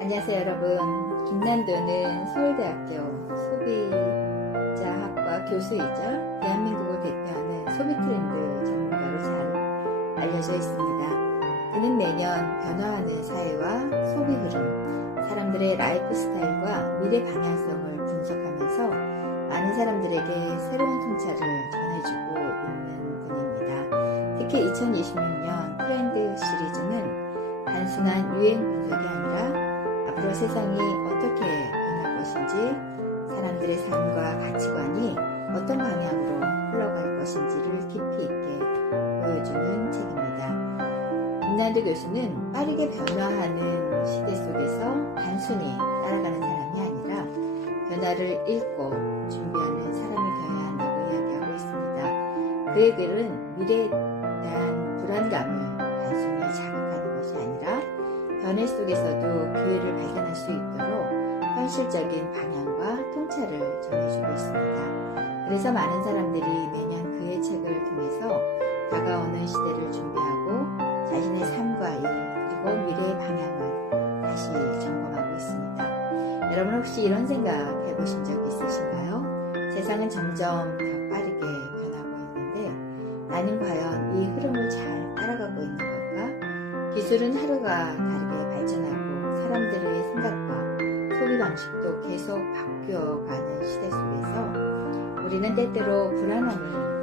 안녕하세요 여러분. 김난도는 서울대학교 소비자학과 교수이자 대한민국을 대표하는 소비 트렌드 전문가로 잘 알려져 있습니다. 그는 매년 변화하는 사회와 소비 흐름, 사람들의 라이프 스타일과 미래 방향성을 분석하면서 많은 사람들에게 새로운 통찰을 전해주고 있는 분입니다. 특히 2026년 트렌드 시리즈는 단순한 유행 분석이 아니라 앞으로 세상이 어떻게 변할 것인지, 사람들의 삶과 가치관이 어떤 방향으로 흘러갈 것인지를 깊이 있게 보여주는 책입니다. 김난도 교수는 빠르게 변화하는 시대 속에서 단순히 따라가는 사람이 아니라 변화를 읽고 준비하는 사람이 되어야 한다고 이야기하고 있습니다. 그의 글은 미래에 대한 불안감을 단순히 자극하는 것이 아니라 변화 속에서도 기회를 발견할 수 있도록 현실적인 방향과 통찰을 전해주고 있습니다. 그래서 많은 사람들이 매년 그의 책을 통해서 다가오는 시대를 준비하고 자신의 삶과 일, 그리고 미래의 방향을 다시 점검하고 있습니다. 여러분 혹시 이런 생각 해보신 적 있으신가요? 세상은 점점 더 빠르게 변하고 있는데 나는 과연 이 흐름을 잘 따라가고 있는 걸까? 기술은 하루가 다르게 발전하고 사람들의 생각과 소비 방식도 계속 바뀌어가는 시대 속에서 우리는 때때로 불안함을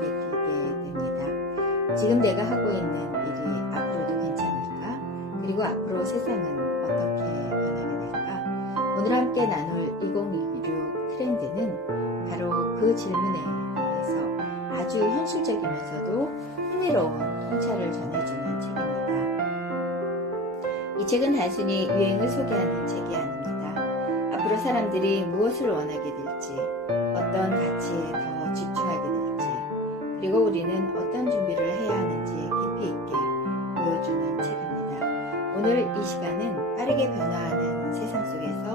느끼게 됩니다. 지금 내가 하고 있는 일이 앞으로도 괜찮을까? 그리고 앞으로 세상은 어떻게 변하게 될까? 오늘 함께 나눌 2026 트렌드는 바로 그 질문에 대해서 아주 현실적이면서도 흥미로운 통찰을 전해주는 책입니다. 이 책은 단순히 유행을 소개하는 책이 아닙니다. 앞으로 사람들이 무엇을 원하게 될지, 어떤 가치에 더 집중하게 될지, 그리고 우리는 어떤 준비를 해야 하는지 깊이 있게 보여주는 책입니다. 오늘 이 시간은 빠르게 변화하는 세상 속에서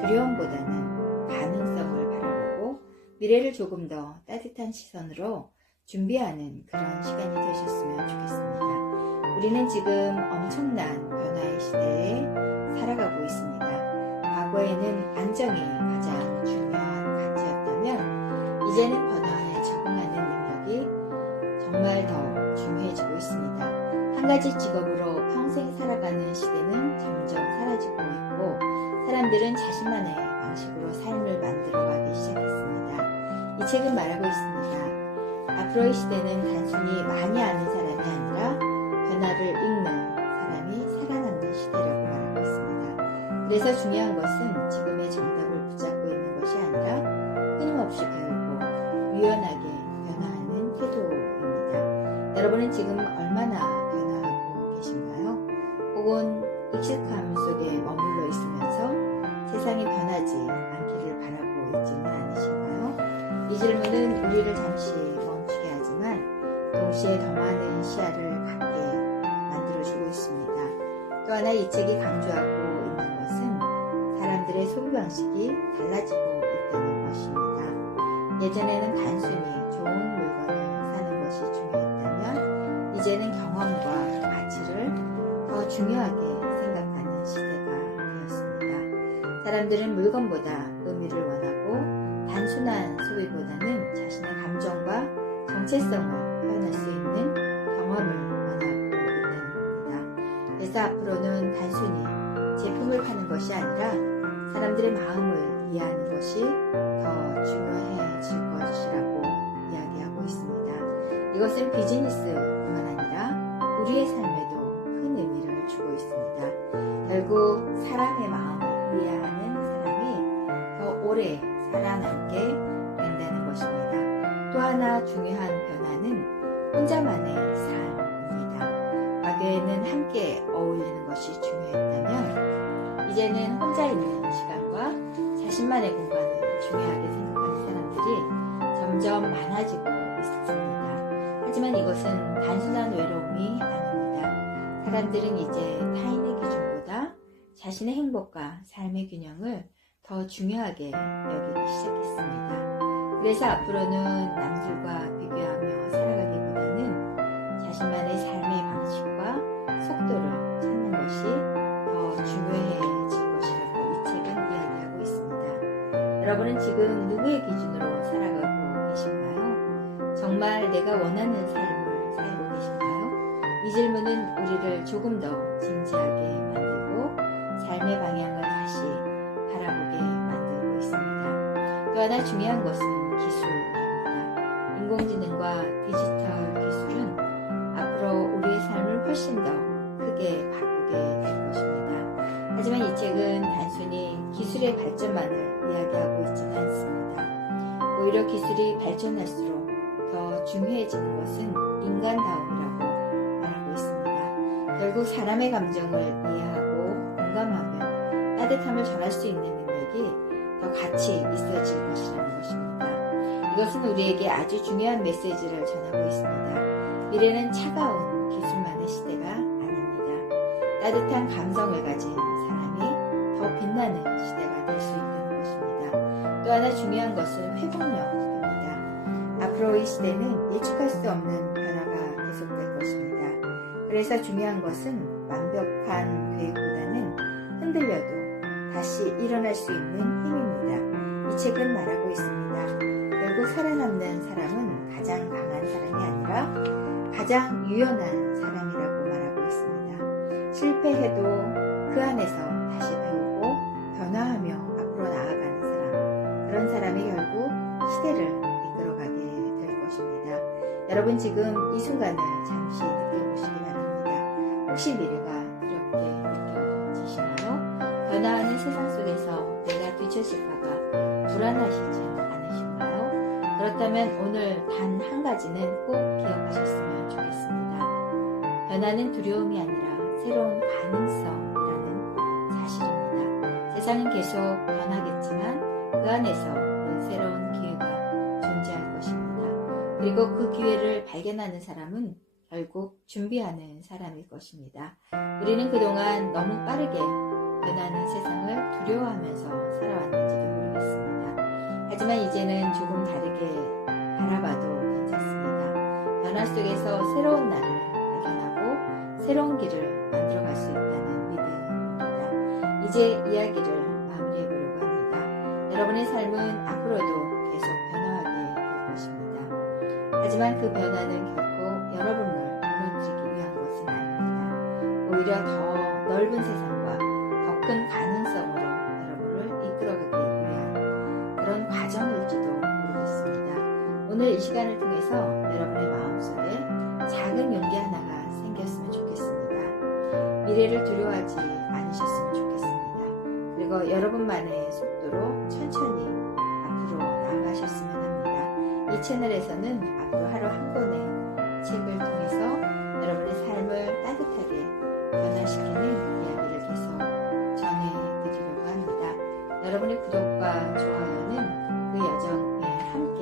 두려움보다는 가능성을 바라보고 미래를 조금 더 따뜻한 시선으로 준비하는 그런 시간이 되셨으면 좋겠습니다. 우리는 지금 엄청난 변화의 시대에 살아가고 있습니다. 과거에는 안정이 가장 중요한 가치였다면 이제는 변화에 적응하는 능력이 정말 더 중요해지고 있습니다. 한 가지 직업으로 평생 살아가는 시대는 점점 사라지고 있고 사람들은 자신만의 방식으로 삶을 만들어가기 시작했습니다. 이 책은 말하고 있습니다. 앞으로의 시대는 단순히 많이 아는 사람이 아니라 변화를 읽는 사람이 살아남는 시대라고 말하고 있습니다. 그래서 중요한 것은 지금의 정답을 붙잡고 있는 것이 아니라 끊임없이 배우고 유연하게 변화하는 태도입니다. 여러분은 지금 얼마나 변화하고 계신가요? 혹은 익숙함 속에 머물러 있으면서 세상이 변하지 않기를 바라고 있지는 않으신가요? 이 질문은 우리를 잠시 멈추게 하지만 동시에 더 많은 시야를 갖게 만들어주고 있습니다. 또 하나 이 책이 강조하고 있는 것은 사람들의 소비 방식이 달라지고 있다는 것입니다. 예전에는 단순히 좋은 물건을 사는 것이 중요했다면 이제는 경험과 가치를 더 중요하게 생각하는 시대가 되었습니다. 사람들은 물건보다 의미를 원하고 단순한 소비보다는 자신의 감정과 정체성을 표현할 수 있는 경험을 원하고 있는 겁니다. 그래서 앞으로는 단순히 제품을 파는 것이 아니라 사람들의 마음을 이해하는 것이 더 중요해질 것이라고 이야기하고 있습니다. 이것은 비즈니스뿐만 아니라 우리의 삶에도 큰 의미를 주고 있습니다. 결국 사람의 마음을 이해하는 사람이 더 오래 살아남게 된다는 것입니다. 또 하나 중요한 변화는 혼자만의 삶입니다. 과거에는 함께 어울리는 것이 중요했다면 이제는 혼자 있는 시간과 자신만의 공간을 중요하게 생각하는 사람들이 점점 많아지고 있습니다. 하지만 이것은 단순한 외로움이 아닙니다. 사람들은 이제 타인의 기준보다 자신의 행복과 삶의 균형을 더 중요하게 여기기 시작했습니다. 그래서 앞으로는 남들과 비교하며 살아가기보다는 자신만의 삶의 방식과 속도를 찾는 것이 더 중요해질 것이라고 여러분은 지금 누구의 기준으로 살아가고 계신가요? 정말 내가 원하는 삶을 살고 계신가요? 이 질문은 우리를 조금 더 진지하게 만들고 삶의 방향을 다시 바라보게 만들고 있습니다. 또 하나 중요한 것은 기술입니다. 인공지능과 디지털 기술은 앞으로 우리의 삶을 훨씬 더 크게 바꾸게 될 것입니다. 하지만 이 책은 단순히 기술의 발전만을 이야기하고 있지는 않습니다. 오히려 기술이 발전할수록 더 중요해지는 것은 인간다움이라고 말하고 있습니다. 결국 사람의 감정을 이해하고 공감하며 따뜻함을 전할 수 있는 능력이 더 가치 있어질 것이라는 것입니다. 이것은 우리에게 아주 중요한 메시지를 전하고 있습니다. 미래는 차가운 기술만의 시대가 아닙니다. 따뜻한 감성을 가진 사람이 더 빛나는 시대가 될 수 있다는 것입니다. 또 하나 중요한 것은 회복력입니다. 앞으로 이 시대는 예측할 수 없는 변화가 계속될 것입니다. 그래서 중요한 것은 완벽한 계획보다는 흔들려도 다시 일어날 수 있는 힘입니다. 이 책은 말하고 있습니다. 결국 살아남는 사람은 가장 강한 사람이 아니라 가장 유연한 사람이라고 말하고 있습니다. 실패해도 그 안에서 다시 배우고 변화하며 앞으로 나아가는 사람, 그런 사람이 결국 시대를 이끌어가게 될 것입니다. 여러분 지금 이 순간을 잠시 느껴보시기 바랍니다. 혹시 미래가 두렵게 느껴지시나요? 변화하는 세상 속에서 내가 뒤처질까봐 불안하시지 않으신가요? 그렇다면 오늘 단 한 가지는 꼭 기억하셨으면 좋겠습니다. 변화는 두려움이 아니라 새로운 가능성이라는 사실입니다. 세상은 계속 변하겠지만 그 안에서 새로운 기회가 존재할 것입니다. 그리고 그 기회를 발견하는 사람은 결국 준비하는 사람일 것입니다. 우리는 그동안 너무 빠르게 변하는 세상을 두려워하면서 살아왔는지도 모르겠습니다. 하지만 이제는 조금 다르게 바라봐도 괜찮습니다. 변화 속에서 새로운 나를 발견하고 새로운 길을 만들어갈 수 있다는 믿음입니다. 이제 이야기를 마무리해보려고 합니다. 여러분의 삶은 앞으로도 계속 변화하게 될 것입니다. 하지만 그 변화는 결코 여러분을 무너뜨리기 위한 것은 아닙니다. 오히려 더 넓은 세상과 더 큰 가능성으로 여러분을 이끌어가기 위한 그런 과정일지도 모르겠습니다. 오늘 이 시간을 통해서 여러분의 마음속에 작은 용기 하나가 생겼으면 좋겠습니다. 미래를 두려워하지 않으셨으면 좋겠습니다. 그리고 여러분만의 속도로 천천히 앞으로 나아가셨으면 합니다. 이 채널에서는 앞으로 하루 한 권의 책을 통해서 여러분의 삶을 따뜻하게 변화시키는 이야기를 계속 전해드리려고 합니다. 여러분의 구독과 좋아요는 그 여정에 함께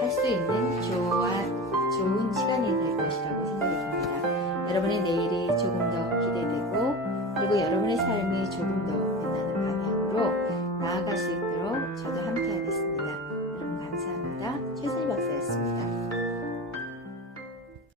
할 수 있는 좋은 시간이 될 것이라고 생각이 듭니다. 여러분의 내일이 조금 더 기대되고 그리고 여러분의 삶이 조금 더 빛나는 방향으로 나아갈 수